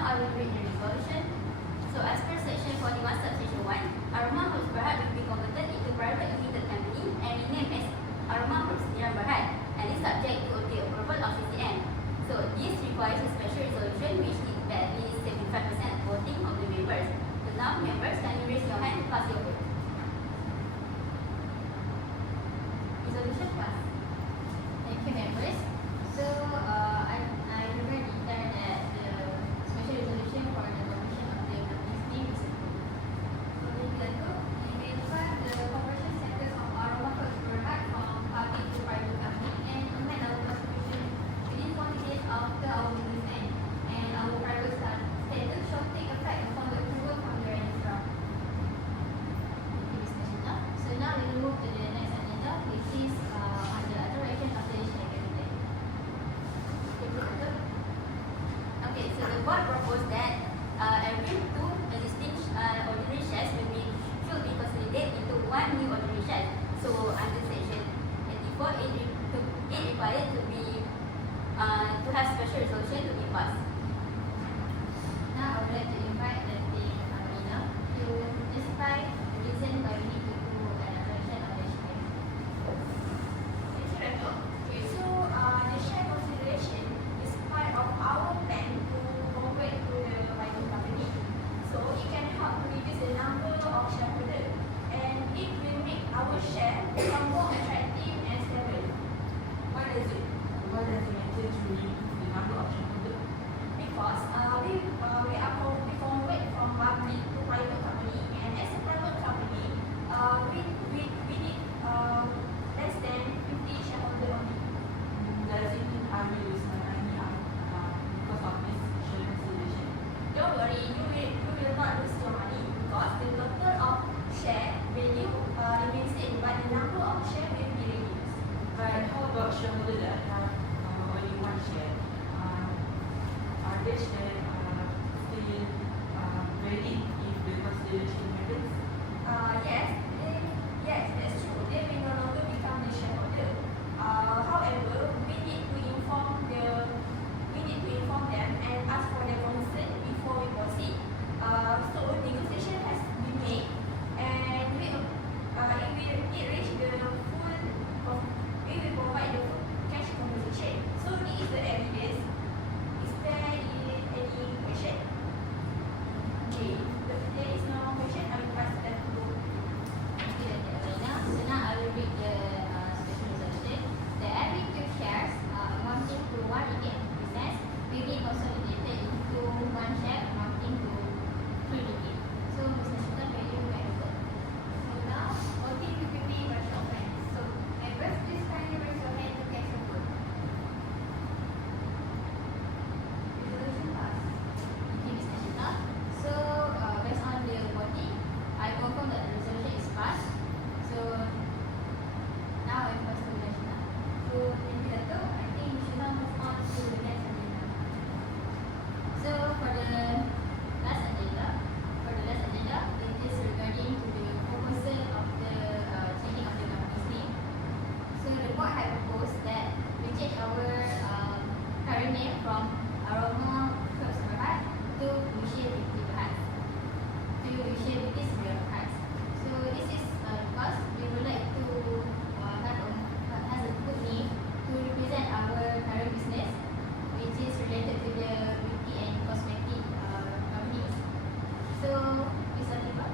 now I will read the resolution. So as per section 41 subsection 1, Aroma Homes Berhad will be converted into private limited company and renamed as Aroma Homes Niran Berhad and is subject to the approval of CCM. So this requires a special resolution which needs at least 75% voting of the members. So now members, can you raise your hand to cast your vote? Resolution passed. Thank you, members. So I remember that the special resolution for the conversion of the company's name is approved. So in the conversion status of Aroma Homes Berhad from public to private company and amend our constitution within 40 days after our business end, and our private status shall take effect upon the approval from the registrar. So now we will move to the next agenda, which is on the authorization of the share capital. Okay, so the board proposed that every two existing ordinary shares should be consolidated into one new ordinary share. So under section 84, it required to have special resolution to be passed. Now I would like to invite the Amina to justify the reason why we need to do an authorization of the share. Thank you, Dato'. Okay, so the share consideration is part of our plan to convert to the private company. So it can help to reduce the number of shareholders and it will make our share become more attractive and stable. Why does it matter to reduce the number of shareholders? Because we convert from public to private company, and as a private company, we need less than 50 shareholders only. Does it mean I will lose my money because of this share consolidation? Don't worry, you will not lose your money because the total of share value remains same, but the number of share will be reduced. But how about shareholders that have only one share? Are their share still valid if the consolidation happens? Yes, that's true. They will no longer become the shareholder. However, we need to inform them and ask for their consent before we proceed. So negotiation has been made, and it will reach the full. We will provide the full cash compensation. So this is the evidence. Is there any question? Okay, if there is no question, I will pass that to. Thank you, Amina. So now I will read the special resolution. The every two shares amounting to 1 ringgit business will be consolidated into one share amounting to 3 ringgit. So Mr. Shita, can you guide the vote? So now, voting will be by show of hands. So members, please kindly raise your hand to cast your vote. Resolution passed. Thank you, Mr. Shita. So based on the voting, I confirm that the resolution is passed. So now I pass to Mr. Shita. So thank you, Dato'. I think we should now move on to the next agenda. So for the last agenda, it is regarding to the proposal of the changing of the company's name. So the board had proposed that we change our current name from Aroma Homes Berhad to Wishes Beauty Berhad. So this is because we would like to have a good name to represent our current business, which is related to the beauty and cosmetic companies. So, Ms. Latifah,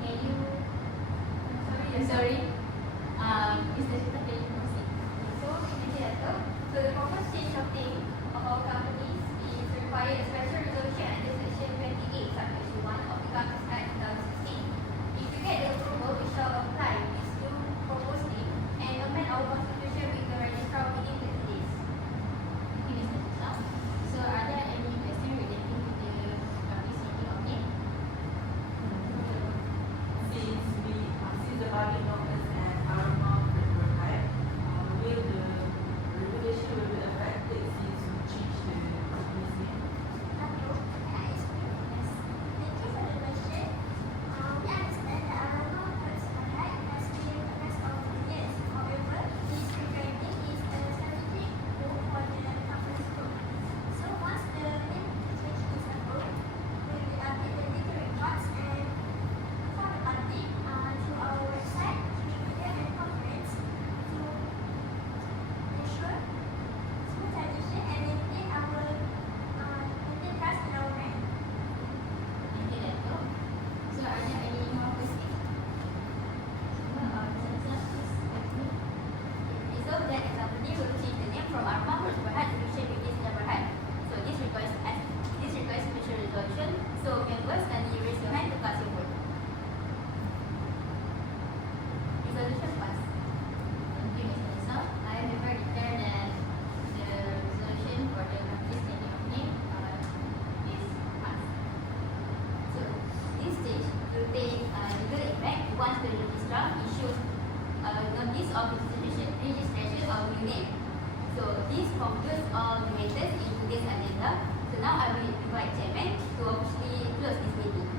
can you? I'm sorry. Mr. Shita, can you proceed? So thank you, Dato'. So the proposed change of name of our companies is required a special resolution under section 28 subsection 1 of the Companies Act 2016. If we get the approval, we shall apply this new proposed name and amend our constitution with the registrar within 30 days. Thank you, Mr. Shita. So, are there any questions relating to the company's changing of name? Since the body known as an Aroma Homes Berhad, will the regulation will be affected since we from Arma Harus Berhad solution with this Berhad. So this requires special resolution. So members, can you raise your hand to cast your vote? Resolution passed. Thank you, Ms. Melissa. I hereby declare that the resolution for the country's changing of name is passed. So this stage to take legal effect once the registrar issues notice of registration of new name. So this concludes all the matters in today's agenda. So now I will invite Chairman to officially close this meeting.